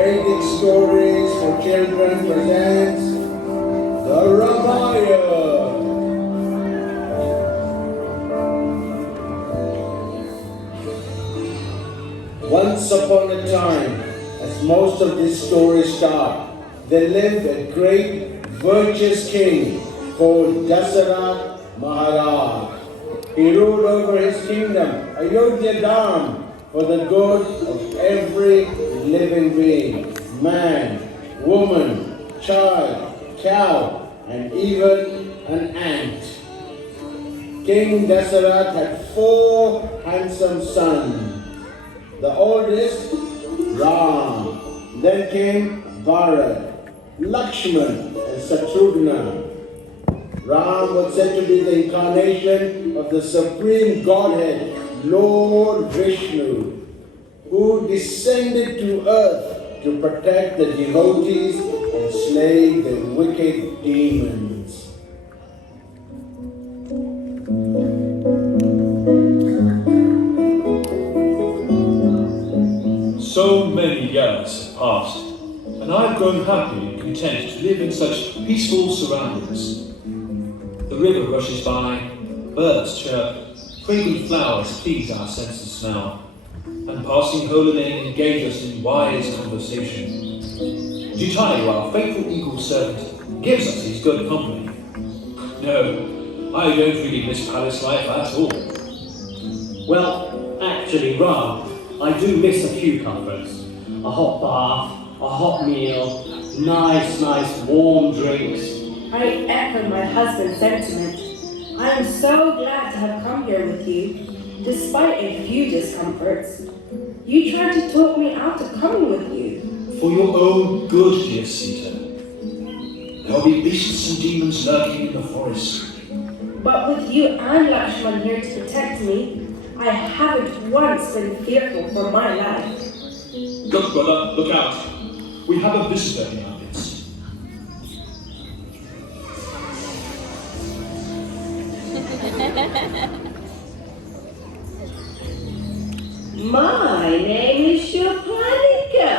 Vedic stories for children presents the Ramayana. Once upon a time, as most of these stories start, there lived a great virtuous king called Dasara Maharaj. He ruled over his kingdom, Ayodhya Dham, for the good of every living being, man, woman, child, cow, and even an ant. King Dasarath had 4 handsome sons. The oldest, Ram. Then came Bharat, Lakshman, and Shatrugna. Ram was said to be the incarnation of the Supreme Godhead, Lord Vishnu, who descended to earth to protect the devotees and slay the wicked demons. So many years have passed, and I've grown happy and content to live in such peaceful surroundings. The river rushes by, birds chirp, fragrant flowers please our sense of smell, and passing holiday engage us in wise conversation. Jitayu, our faithful eagle servant, gives us his good company. No, I don't really miss palace life at all. Well, actually, Ram, I do miss a few comforts. A hot bath, a hot meal, nice warm drinks. I echo my husband's sentiment. I am so glad to have come here with you, despite a few discomforts. You tried to talk me out of coming with you. For your own good, dear Sita. There'll be beasts and demons lurking in the forest. But with you and Lakshman here to protect me, I haven't once been fearful for my life. Look, brother, look out. We have a visitor in our midst. My name is Shapanika.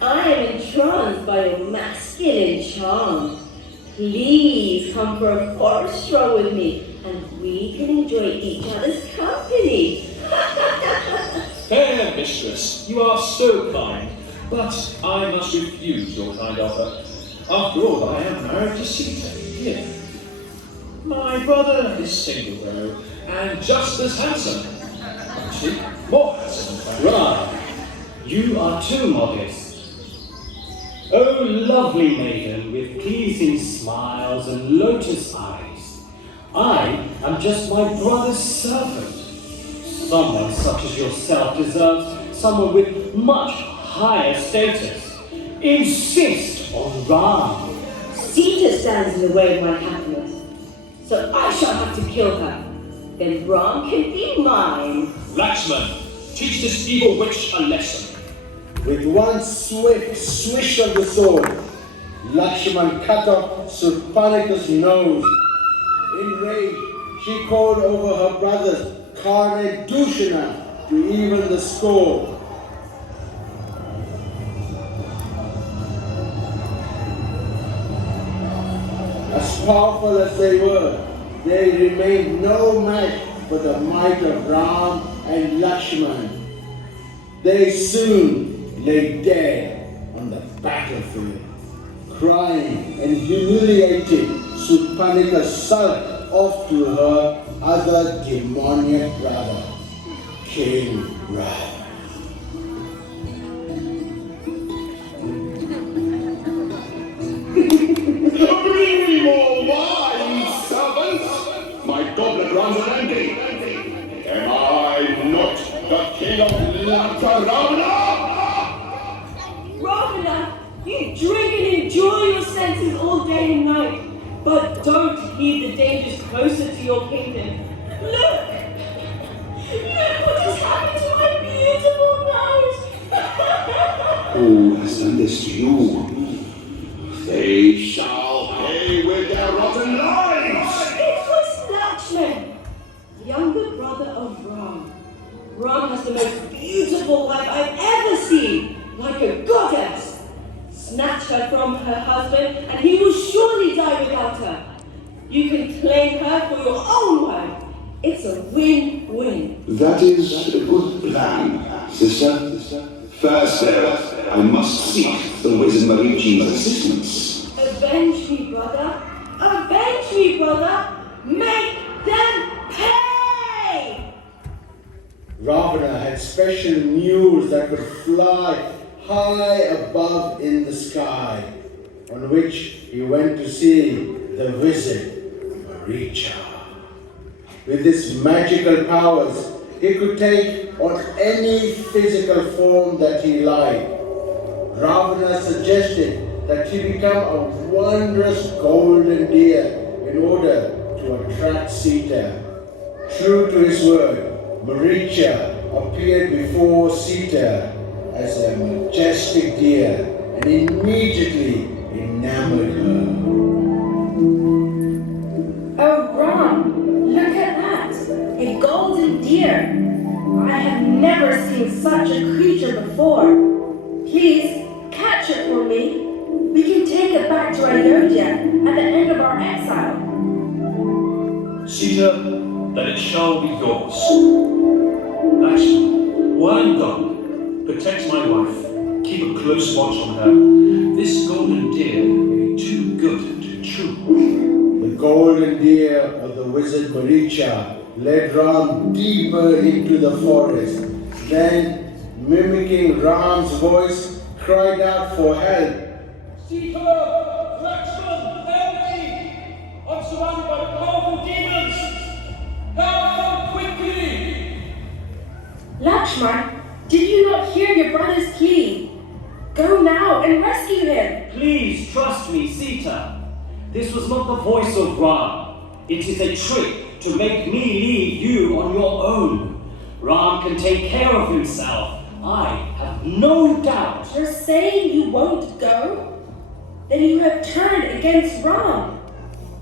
I am entranced by your masculine charm. Please come for a forest stroll with me, and we can enjoy each other's company. Fair mistress, you are so kind, but I must refuse your kind offer. After all, I am married to Sita here. My brother is single though, and just as handsome. Actually, more handsome in fact. Ram, you are too modest. Oh, lovely maiden with pleasing smiles and lotus eyes. I am just my brother's servant. Someone such as yourself deserves someone with much higher status. Insist on Ram. Sita stands in the way of my happiness, so I shall have to kill her. Then Ram can be mine. Lakshman, teach this evil witch a lesson. With one swift swish of the sword, Lakshman cut off Surpanika's nose. Enraged, she called over her brothers Karna Dushana to even the score. As powerful as they remained no match for the might of Ram and Lakshman. They soon lay dead on the battlefield. Crying and humiliated, Surpanika sulked off to her other demoniac brother, King Ram. Bring me more wine, servants! My goblet runs on empty. Am I not the king of Ravana? Ravana, you drink and enjoy your senses all day and night, but don't heed the dangers closer to your kingdom. Look! Look what has happened to my beautiful flowers! Who has done this to you? They shall pay with their rotten lives! It was Lakshman, younger brother of Ram. Ram has the most beautiful wife I've ever seen, like a goddess. her from her husband, and he will surely die without her. You can claim her for your own wife. It's a win-win. That is a good plan, sister. First, I must seek the wizard Marici's assistance. Avenge me, brother. Avenge me, brother. Make them pay! Ravana had special mules that could fly high above in the sky, on which he went to see the wizard Maricha. With his magical powers, he could take on any physical form that he liked. Ravana suggested that he become a wondrous golden deer in order to attract Sita. True to his word, Maricha appeared before Sita as a majestic deer and immediately enamored her. Oh, Ram, look at that! A golden deer! I have never seen such a creature before. Please, catch it for me. We can take it back to Ayodhya at the end of our exile. Sita, then it shall be yours. Lakshman, while I'm gone, protect my wife. Keep a close watch on her. This golden deer may be too good to chew. The golden deer of the wizard Maricha led Ram deeper into the forest. Then, mimicking Ram's voice, cried out for help. Sita! Lakshman, help me! I'm surrounded by powerful demons! Help quickly! Lakshman, did you not hear your brother's plea? Go now and rescue him. Please trust me, Sita. This was not the voice of Ram. It is a trick to make me leave you on your own. Ram can take care of himself. I have no doubt. You're saying you won't go? Then you have turned against Ram.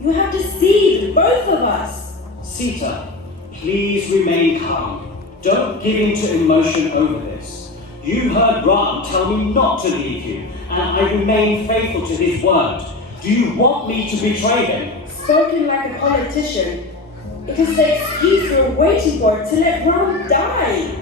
You have deceived both of us. Sita, please remain calm. Don't give in to emotion over this. You heard Ram tell me not to leave you, and I remain faithful to his word. Do you want me to betray him? Spoken like a politician. It is the excuse you're waiting for to let Ram die.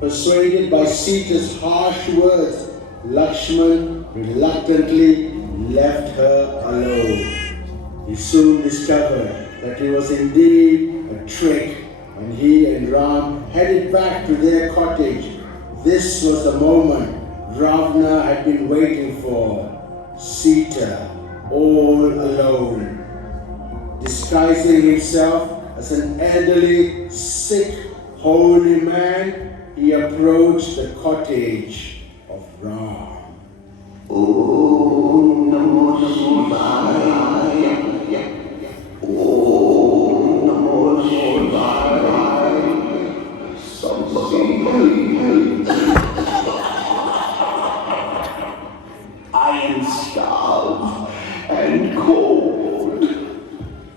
Persuaded by Sita's harsh words, Lakshman reluctantly left her alone. He soon discovered that it was indeed a trick, and he and Ram headed back to their cottage. This was the moment Ravana had been waiting for. Sita, all alone. Disguising himself as an elderly, sick, holy man, he approached the cottage of Ram. Om Namo Shivaya. Om Namo Shivaya. Somebody help. I am starved and cold.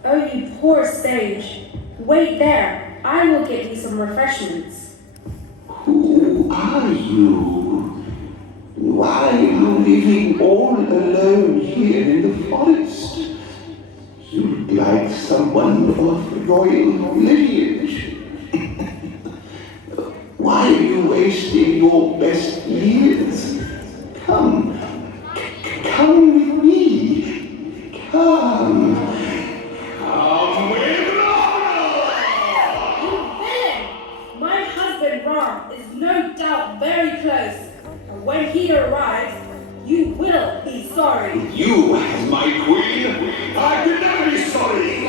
Oh, you poor sage. Wait there. I will get you some refreshments. Who are you? Why are you living all alone here in the forest? You look like someone of royal lineage. Why are you wasting your best years? Come with me. Come with You villain! My husband Ram is no doubt very close. And when he arrives, you will be sorry. You as my queen, I can never be sorry.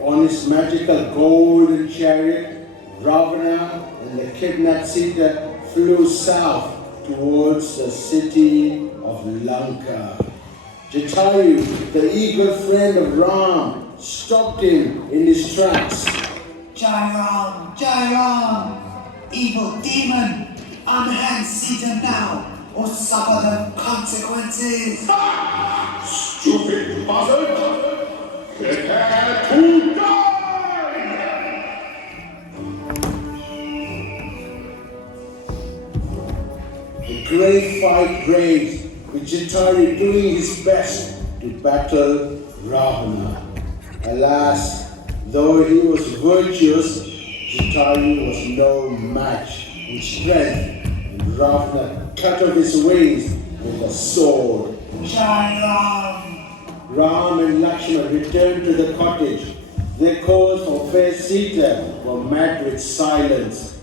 On his magical golden chariot, Ravana and the kidnapped Sita flew south towards the city of Lanka. Jatayu, the eager friend of Ram, stopped him in his tracks. Jai Ram, evil demon, unhand Sita now, or suffer the consequences. Stupid buzzard! Prepare to die! great fight raged, with Jatayu doing his best to battle Ravana. Alas, though he was virtuous, Jatayu was no match in strength, and Ravana cut off his wings with a sword. Jai Ram! Ram and Lakshmana returned to the cottage. Their calls for fair Sita were met with silence.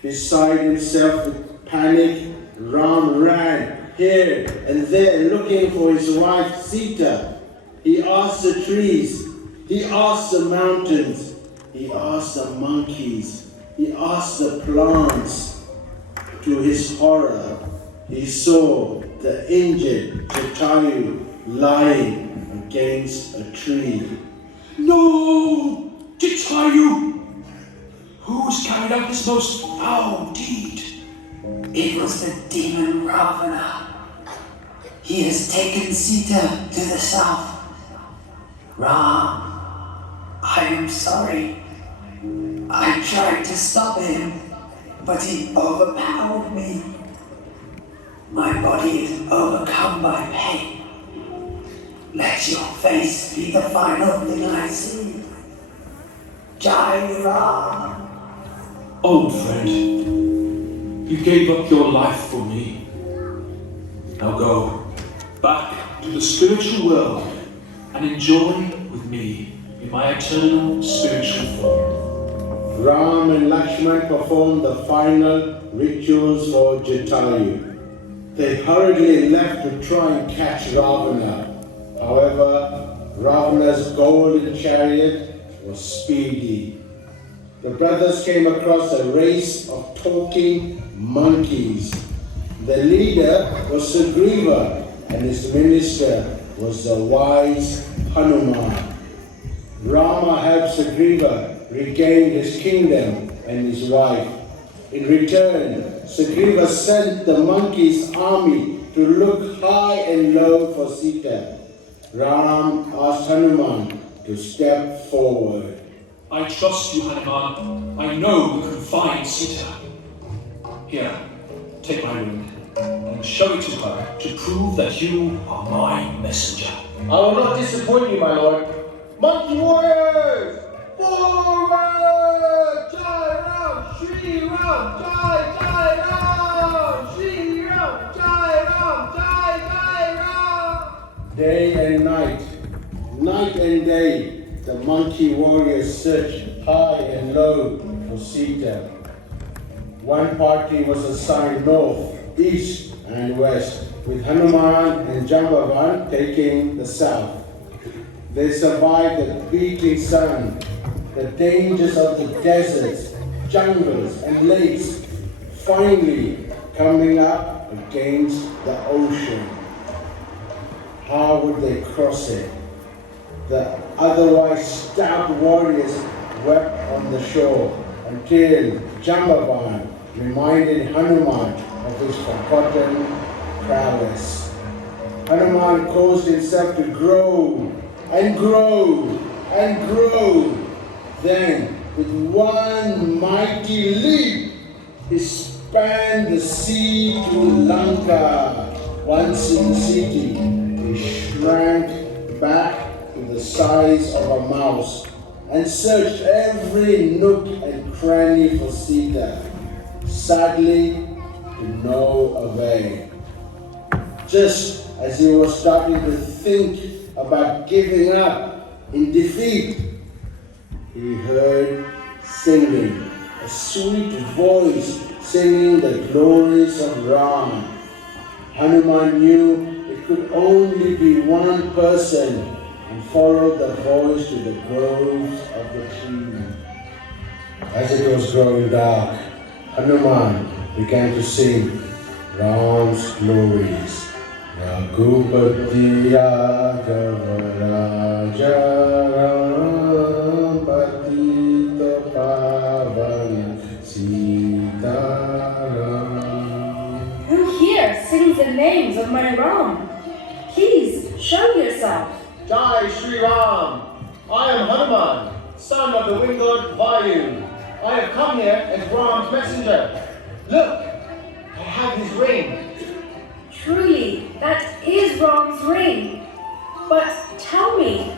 Beside himself with panic, Ram ran here and there looking for his wife Sita. He asked the trees, he asked the mountains, he asked the monkeys, he asked the plants. To his horror, he saw the injured Jatayu lying against a tree. No! Jatayu! Who has carried out this most foul deed? It was the demon Ravana. He has taken Sita to the south. Ram, I am sorry. I tried to stop him, but he overpowered me. My body is overcome by pain. Let your face be the final thing I see. Jai Ram. Old friend, you gave up your life for me. Now go back to the spiritual world and enjoy with me in my eternal spiritual form. Ram and Lakshmana performed the final rituals for Jatayu. They hurriedly left to try and catch Ravana. However, Ravana's golden chariot was speedy. The brothers came across a race of talking monkeys. The leader was Sugriva, and his minister was the wise Hanuman. Rama helped Sugriva regain his kingdom and his wife. In return, Sugriva sent the monkeys' army to look high and low for Sita. Ram asked Hanuman to step forward. I trust you, Hanuman. I know we can find Sita. Here, take my ring and show it to her to prove that you are my messenger. I will not disappoint you, my lord. Monkey warriors! Forward! Jai Ram! Shri Ram! Jai Ram! Shri Ram! Jai Ram! Jai Ram! Day and night, night and day, the monkey warriors searched high and low for Sita. One party was assigned north, east, and west, with Hanuman and Jambavan taking the south. They survived the beating sun, the dangers of the deserts, jungles, and lakes, finally coming up against the ocean. How would they cross it? The otherwise stout warriors wept on the shore until Jambavan reminded Hanuman of his forgotten prowess. Hanuman caused himself to grow and grow and grow. Then, with one mighty leap, he spanned the sea to Lanka. Once in the city, he shrank back to the size of a mouse and searched every nook and cranny for Sita. Sadly, to no avail. Just as he was starting to think about giving up in defeat, he heard singing, a sweet voice singing the glories of Ram. Hanuman knew it could only be one person and followed the voice to the groves of the tree. As it was growing dark, Hanuman began to sing Ram's glories. Raghupati Raghava Raja Ram Patita Pavana Sita Ram. Who here sings the names of my Ram? Please, show yourself. Jai Shri Ram! I am Hanuman, son of the wind god Vayu. I have come here as Ram's messenger. Look, I have have his ring. Truly, that is Ram's ring. But tell me,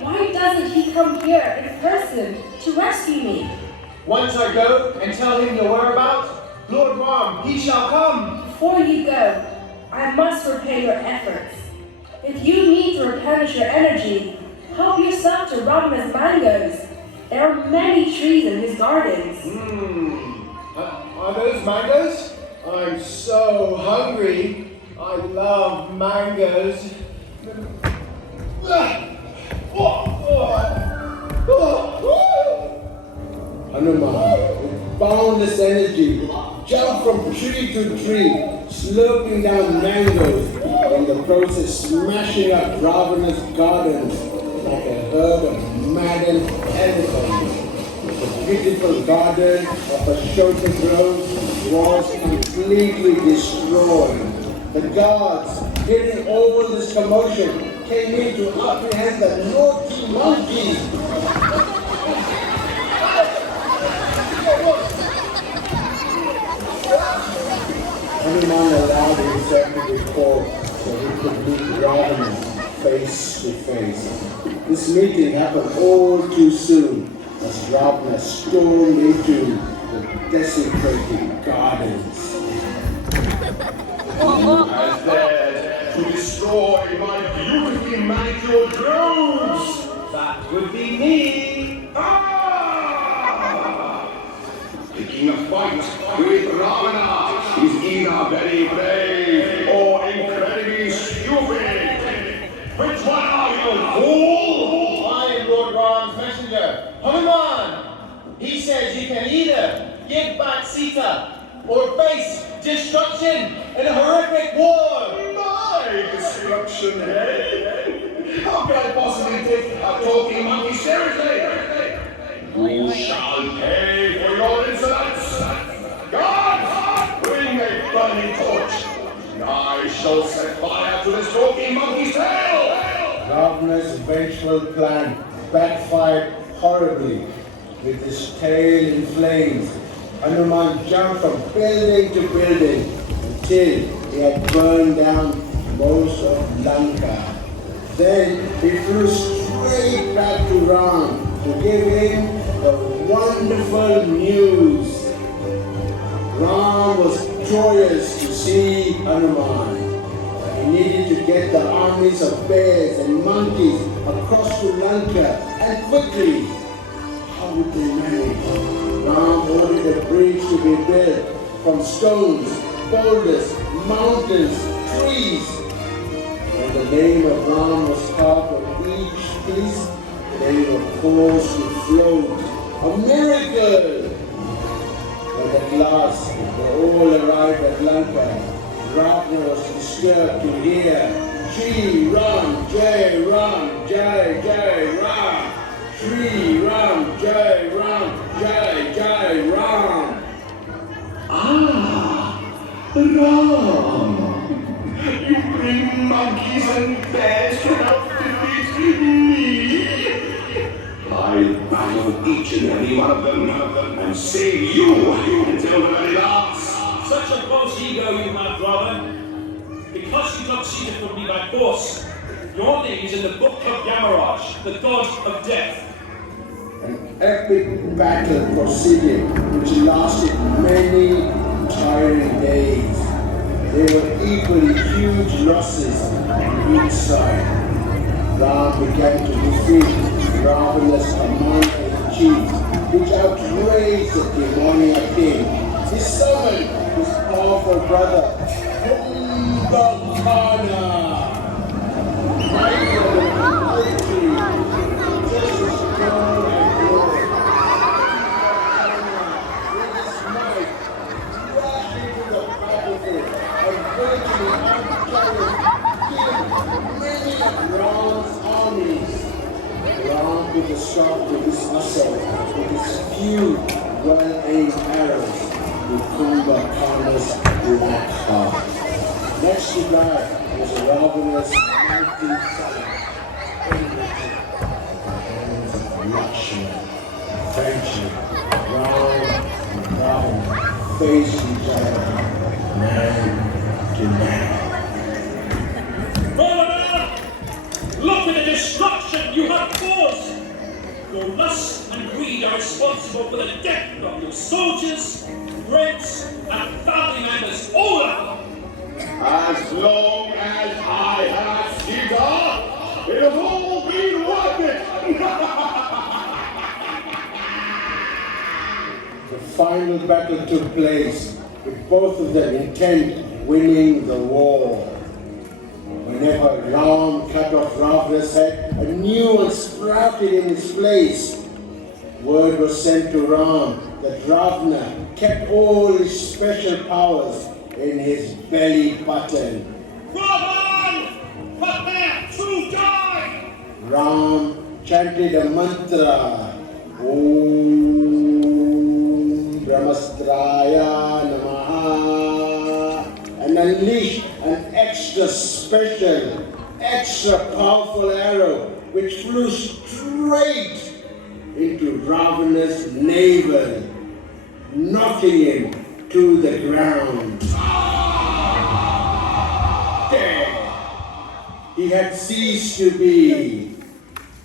why doesn't he come here in person to rescue me? Once I go and tell him your whereabouts, Lord Ram, he shall come. Before you go, I must repay your efforts. If you need to replenish your energy, help yourself to Ravana's mangoes. There are many trees in his gardens. Are those mangoes? I'm so hungry. I love mangoes. Hanuman, with boundless energy, jumped from tree to tree, slurping down mangoes, in the process smashing up Ravana's gardens like a herd of maddened elephants. The beautiful garden of Ashoka Grove was completely destroyed. The guards, hearing all this commotion, came in to apprehend the naughty monkeys. Hanuman allowed himself to be called so he could meet Ravana face to face. This meeting happened all too soon as Ravana stormed into the desecrated gardens. Who has dared to destroy my beautifully manicured groves? That would be me. Picking a fight with Ravana is either very brave or incredibly stupid. Which one are you, fool? I am Lord Ram's messenger, Hanuman. He says you can either give back Sita or face destruction in a horrific war. My destruction, eh? How can I possibly take a talking monkey seriously? You shall pay for your insolence. God, bring a burning torch. I shall set fire to this talking monkey's tail. Ravana's vengeful plan backfired horribly. With his tail in flames, Hanuman jumped from building to building until he had burned down most of Lanka. Then he flew straight back to Ram to give him the wonderful news. Ram was joyous to see Hanuman. He needed to get the armies of bears and monkeys across to Lanka, and quickly. How would they manage? Ram ordered a bridge to be built from stones, boulders, mountains, trees. When the name of Ram was carved on each piece, they were forced to float. A miracle! When at last they all arrived at Lanka, Ravana was disturbed to hear Shri Ram, Jai Ram, Jai Jai Ram. Shri Ram, Jai Ram, Jai Jai Ram. Ram! You bring monkeys and bears to help defeat me? I'll battle each and every one of them and save you until the very last. Such a false ego you have, brother. Because you took Sita from me by force, your name is in the book of Yamaraj, the god of death. An epic battle proceeded, which lasted many tiring days. There were equally huge losses on each side. Ram began to defeat Ravana's command chief, which outraged the demoniac king. He summoned his powerful brother, Kumbhakarna. Mighty and mighty, just as strong and glorious. With his might, crashed into the battlefield and virtually outcarried many of Ram's armies. Ram put a stop to this assault with his few well-aimed arrows with Kumbhakarna's black heart. Next to die was Ravana's mighty son, Lakshmana. Eventually, Ram and Ravana faced each other. man to man. Ravana! Look at the destruction you have caused! Your lust and greed are responsible for the death of your soldiers, friends, and family members, all of them! As long as I have Sita, it has all been worth it. The final battle took place, with both of them intent on winning the war. Whenever Ram cut off Ravana's head, a new one sprouted in its place. Word was sent to Ram that Ravana kept all his special powers in his belly button. Ravan! Prepare to die! Ram chanted a mantra, Om Brahmastraya Namaha, and unleashed an extra special, extra powerful arrow which flew straight into Ravana's navel, knocking him to the ground. Dead. He had ceased to be.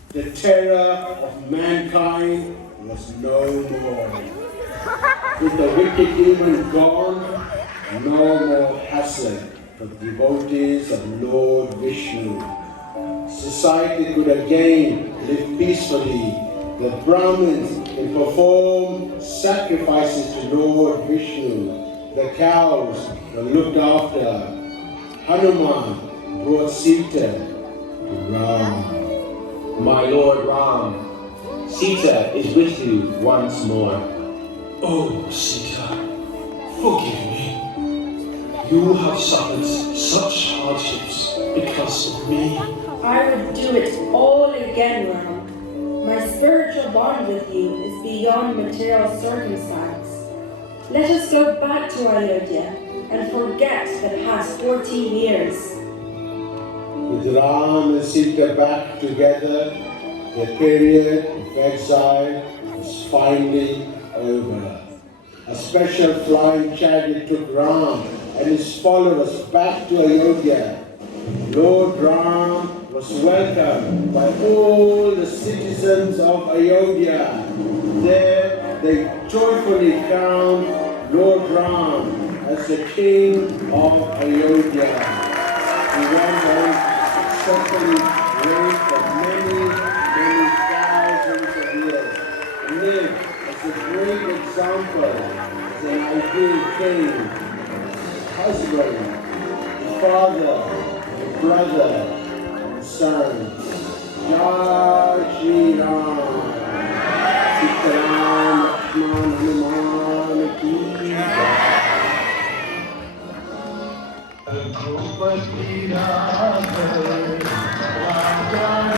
The terror of mankind was no more. With the wicked demon gone, no more hassle for devotees of Lord Vishnu. Society could again live peacefully. The Brahmins can perform sacrifices to Lord Vishnu. The cows were looked after. Hanuman brought Sita to Ram. My Lord Ram, Sita is with you once more. Oh, Sita, forgive me. You have suffered such hardships because of me. I would do it all again, Ram. My spiritual bond with you is beyond material circumstance. Let us go back to Ayodhya and forget the past 14 years. With Ram and Sita back together, the period of exile was finally over. A special flying chariot took Ram and his followers back to Ayodhya. Lord Ram was welcomed by all the citizens of Ayodhya. There they joyfully crowned Lord Ram as the king of Ayodhya. He went on successfully reigned for many thousands of years. Lived as a great example, as an ideal king, husband, father, brother, and son. Jai Shri Ram. Sitaram Lakshman Hanuman Ki Jai.